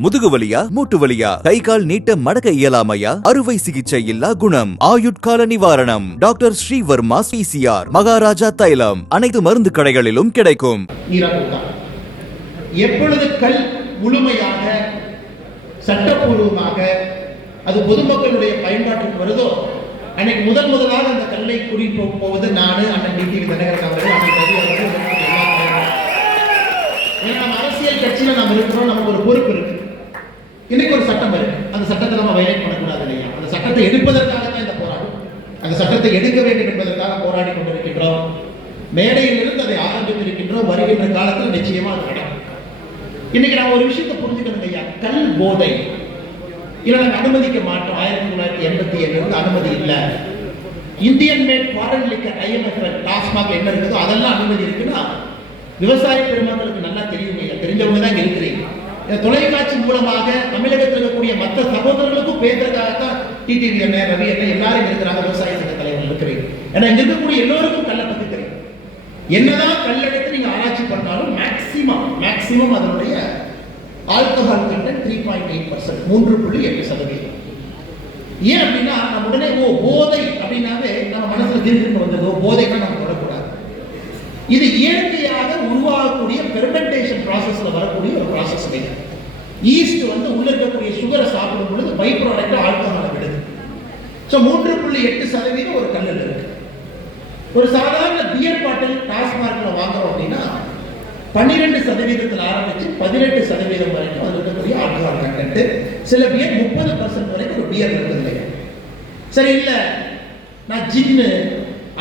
முதுகு வலியா மூட்டு வலியா கை கால் நீட்ட மடக்க இயலாமையா அறுவை சிகிச்சை இல்லா குணம் ஆயுட்கால நிவாரணம் டாக்டர் ஸ்ரீவர்மா பிசிஆர் மகாராஜா தைலம் அனைத்து மருந்து கடைகளிலும் கிடைக்கும். எப்பொழுது கல் முழுமையாக சட்டப்பூர்வமாக அது பொதுமக்களுடைய பயன்பாட்டுக்கு வருதோ அன்னைக்கு முதலாக அந்த கல்லை குறிப்பு போவது நானு அண்ணன் டிடிவி தினகரன் அவர்கள். நம்ம அரசியல் கட்சியில நாம் இருக்கிறோம், நமக்கு ஒரு பொறுப்பு இருக்கு. இன்னைக்கு ஒரு சட்டம் இருக்கு, அந்த சட்டத்தை நம்ம வயலேட் பண்ணக்கூடாது இல்லையா? அந்த சட்டத்தை எடுப்பதற்காக தான் இந்த போராட்டம். அந்த சட்டத்தை எடுக்க வேண்டும் என்பதற்காக போராடி கொண்டிருக்கின்றோம். மேடையிலிருந்து அதை ஆரம்பித்திருக்கின்றோம். வருகின்ற காலத்தில் நிச்சயமா அது நடக்கும். இன்னைக்கு நான் ஒரு விஷயத்தை புரிஞ்சுக்கணும் ஐயா, கல் போதை இல்லை நாங்கள் அனுமதிக்க மாட்டோம். 1987 அனுமதி இல்லை. Indian mat foreign liquor IMFL TASMAC என்ன இருக்குதோ அதெல்லாம் அனுமதி இருக்குன்னா விவசாய பெருமக்களுக்கு நல்லா தெரியும் ஐயா, தெரிஞ்சவங்க தான் இருக்கிறீங்க. தொலைக்காட்சி மூலமாக தமிழகத்தில் இருக்கக்கூடிய மற்ற சகோதரர்களுக்கும் பேசுறதுக்காகத்தான் டிடிவி அண்ணன், ரவி அண்ணன் எல்லாரும் இருக்கிறாங்க. விவசாய சங்க தலைவர் இருக்கிறீங்க. ஏன்னா இங்க இருக்கக்கூடிய எல்லோருக்கும் கல்லை பத்தி தெரியும். என்னதான் கல் எடுத்து நீங்க ஆராய்ச்சி பண்ணாலும் மேக்சிமம் அதனுடைய ஆல்கஹால் கண்டென்ட் 3.8%, 3.8%. ஏன் அப்படின்னா நம்ம உடனே போதை அப்படின்னாவே நம்ம மனசுல திருப்பி வந்தது போதைக்கு நம்ம தொடக்கூடாது. இது இயற்கையாக உருவாகக்கூடிய ஃபெர்மெண்டேஷன் ப்ராசஸ்ல வரக்கூடிய ஒரு ப்ராசஸ். ஈஸ்ட் உள்ள இருக்கக்கூடிய சுகரை சாப்பிடும் பொழுது பை ப்ராடக்ட் ஆல்கஹாலை விடுது. ஸோ 3.8% ஒரு கல்லில் இருக்கு. ஒரு சாதாரண பியர் பாட்டில் டாஸ்மார்க்ல வாங்குறோம் அப்படின்னா 12% ஆரம்பிச்சு 18% வரைக்கும் அது இருக்கக்கூடிய ஆல்கஹால் கண்டென்ட். சில பியர் 30% வரைக்கும் ஒரு பியர் இருக்குது இல்லையா? சரி, இல்லை நான் ஜின்னு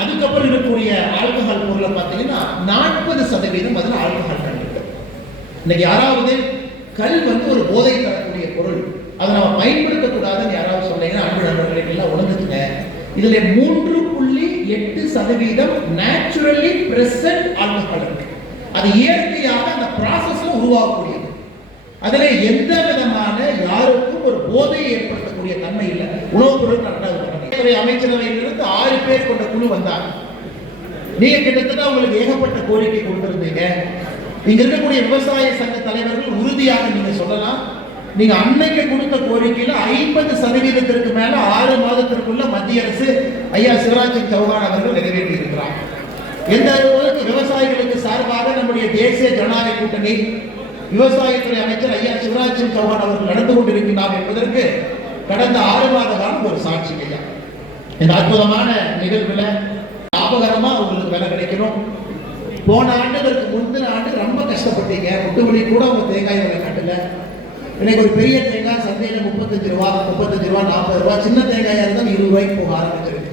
அதுக்கப்புறம் இருக்கக்கூடிய ஆல்கஹால் பொருளை பார்த்தீங்கன்னா 40% அதில் ஆல்கஹால் கண்டென்ட். இன்னைக்கு யாராவது கல் ஒரு போதை தரக்கூடிய பொருள், அதை நம்ம பயன்படுத்தக்கூடாதுன்னு யாராவது சொன்னீங்கன்னா அன்பு நண்பர்களை எல்லாம் உணர்ந்துச்சுங்க. இதுல 3.8% நேச்சுரலி பிரசன்ட் ஆல்கஹால் இருக்கு. அது இயற்கையாக அந்த ப்ராசஸ்ல உருவாகக்கூடியது. அதுல எந்த விதமான யாருக்கும் ஒரு போதையை ஏற்படுத்தக்கூடிய தன்மை இல்லை. உணவுப் பொருட்கள் அமைச்சரவையிலிருந்து 6 பேர் கொண்ட குழு வந்தாங்க. நீங்க கிட்டத்தட்ட உங்களுக்கு ஏகப்பட்ட கோரிக்கை கொடுத்திருந்தீங்க. இங்க இருக்கக்கூடிய விவசாய சங்க தலைவர்கள் உறுதியாக நீங்க சொல்லலாம், நீங்க அன்னைக்கு கொடுத்த கோரிக்கையில 50% மேல 6 மாதத்திற்குள்ள மத்திய அரசு ஐயா சிவராஜ் சிங் சௌஹான் அவர்கள் நிறைவேற்றி இருக்கிறார். எந்த அளவுக்கு விவசாயிகளுக்கு சார்பாக நம்முடைய தேசிய ஜனநாயக கூட்டணி விவசாயத்துறை அமைச்சர் ஐயா சிவராஜ் சிங் சௌஹான் அவர்கள் நடந்து கொண்டிருக்கிறார் என்பதற்கு கடந்த 6 மாத காலம் ஒரு சாட்சி ஐயா. இந்த அற்புதமான நிகழ்வுல லாபகரமா உங்களுக்கு வேலை கிடைக்கணும். போன ஆண்டுகளுக்கு முந்தின ஆண்டு ரொம்ப கஷ்டப்பட்டீங்க. முட்டுவலி கூட உங்க தேங்காய் விலை கட்டல. இன்னைக்கு ஒரு பெரிய தேங்காய் சந்தையில 35 ரூபா 40 ரூபா, சின்ன தேங்காயா இருந்தால் 20 ரூபாய்க்கு போக ஆரம்பிச்சிருக்கு.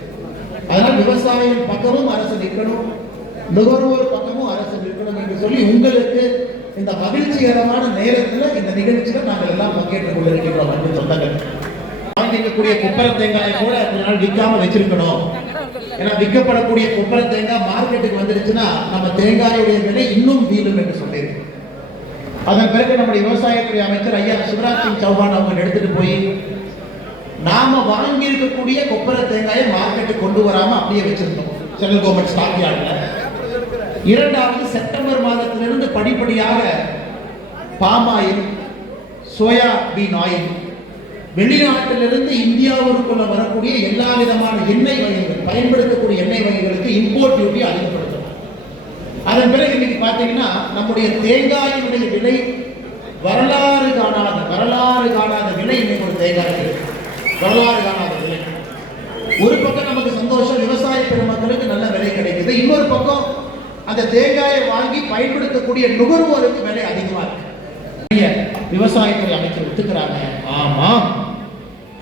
அதனால விவசாயம் பக்கமும் அரசு நிற்கணும், நுகர்வோர் பக்கமும் அரசு நிற்கணும் என்று சொல்லி உங்களுக்கு இந்த மகிழ்ச்சிகரமான நேரத்தில் இந்த நிகழ்ச்சியில நாங்கள் எல்லாம் பங்கேற்றுக் கொண்டிருக்கிறோம். அன்பு சொந்தங்கள், வாங்கிக்கக்கூடிய கொப்பரை தேங்காயை கூட கொஞ்ச நாள் விற்காம வச்சிருக்கணும். ஏன்னா விற்கப்படக்கூடிய கொப்பரை தேங்காய் மார்க்கெட்டுக்கு வந்துருச்சுன்னா நம்ம தேங்காயுடைய விலை இன்னும் வீழும் என்று சொல்லியிருக்கு. அதன் பிறகு நம்முடைய விவசாயத்துறை அமைச்சர் ஐயா சிவராஜ் சிங் சௌஹான் அவங்க எடுத்துட்டு போய் நாம வாங்கி இருக்கக்கூடிய கொப்பரை தேங்காயை மார்க்கெட்டுக்கு கொண்டு வராம அப்படியே வச்சிருந்தோம் சென்ட்ரல் கவர்மெண்ட் ஸ்டாக் யார்ட்ல. இரண்டாவது, செப்டம்பர் மாதத்திலிருந்து படிப்படியாக பாமாயில், சோயாபீன் ஆயில், வெளிநாட்டிலிருந்து இந்தியாவிற்குள்ள வரக்கூடிய எல்லா விதமான எண்ணெய் வகைகள், பயன்படுத்தக்கூடிய எண்ணெய் வகைகளுக்கு இம்போர்ட் டியூட்டி அதிகப்படுத்தணும். அதன் பிறகு இன்னைக்கு பார்த்தீங்கன்னா நம்முடைய தேங்காயினுடைய விலை வரலாறு காணாத விலை இன்னைக்கு ஒரு தேங்காய் வரலாறு காணாத விலை. ஒரு பக்கம் நமக்கு சந்தோஷம், விவசாய பெருமக்களுக்கு நல்ல விலை கிடைக்குது. இன்னொரு பக்கம் அந்த தேங்காயை வாங்கி பயன்படுத்தக்கூடிய நுகர்வோருக்கு விலை அதிகமா இருக்கு. விவசாயத்துறை அமைச்சர் ஒத்துக்கிறாங்க, ஆமா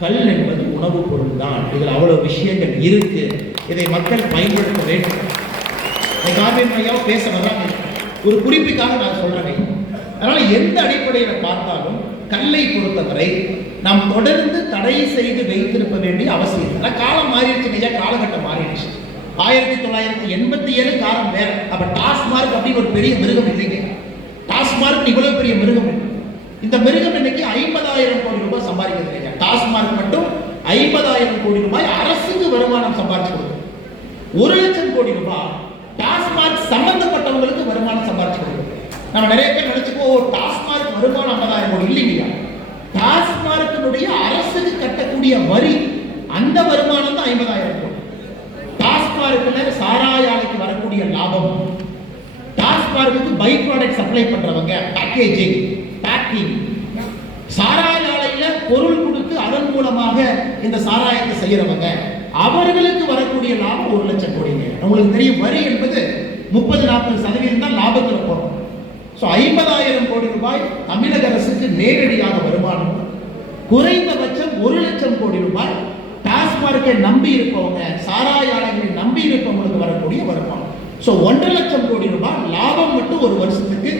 கல் என்பது உணவுப் பொருள் தான், இதில் அவ்வளவு விஷயங்கள் இருக்கு, இதை மக்கள் பயன்படுத்த வேண்டும். பேச வர்றாங்க, ஒரு குறிப்புக்காக நான் சொல்றேன். அதனால எந்த அடிப்படையில் பார்த்தாலும் கல்லை பொறுத்தவரை நாம் தொடர்ந்து தடை செய்து வைத்திருக்க வேண்டிய அவசியம் இல்லை. காலம் மாறிடுச்சு, காலகட்டம் மாறிடுச்சு. 1987 காலம் வேற. அப்ப டாஸ்மார்க் அப்படின்னு ஒரு பெரிய மிருகம் இல்லைங்க. டாஸ்மார்க் இவ்வளவு பெரிய மிருகம். இந்த மிருகம் இன்னைக்கு 50,000 கோடி ரூபாய் சம்பாதிக்கிறது. டாஸ்மார்க் மட்டும் 50,000 கோடி ரூபாய் அரசுக்கு வருமானம் சம்பாதிச்சு கொடுக்கும். 1 லட்சம் கோடி ரூபாய் டாஸ்மார்க் சம்பந்தப்பட்டவங்களுக்கு வருமானம் சம்பாதிச்சு கொடுக்கும். நம்ம நிறைய பேர் நினைச்சுக்கோ டாஸ்மார்க் வருமானம் 50,000 கோடி இல்லையா? வரக்கூடிய வரி, அந்த வருமானம் தான் 50,000 கோடி. டாஸ்மார்க்ல சாராய ஆலைக்கு வரக்கூடிய லாபம், டாஸ்மார்க்கு பை ப்ராடக்ட் சப்ளை பண்றவங்க, பேக்கேஜிங், பேக்கிங், சாராய ஆலையில பொருள் கொடுத்து அதன் மூலமாக இந்த சாராயத்தை செய்யறவங்க, அவர்களுக்கு வரக்கூடிய லாபம் 1 லட்சம் கோடிங்க. உங்களுக்கு தெரியும், வரி என்பது 30-40% தான் லாபத்தில் போகும். ஸோ 50,000 கோடி ரூபாய் தமிழக அரசுக்கு நேரடியாக வருமானம். குறைந்தபட்சம் 1 லட்சம் கோடி ரூபாய் டாஸ்மார்க்கை நம்பி இருப்பவங்க, சாராய ஆலைகளை நம்பி இருப்பவங்களுக்கு வரக்கூடிய வருமானம். ஸோ 1.5 லட்சம் கோடி ரூபாய் லாபம் மட்டும் ஒரு வருஷத்துக்கு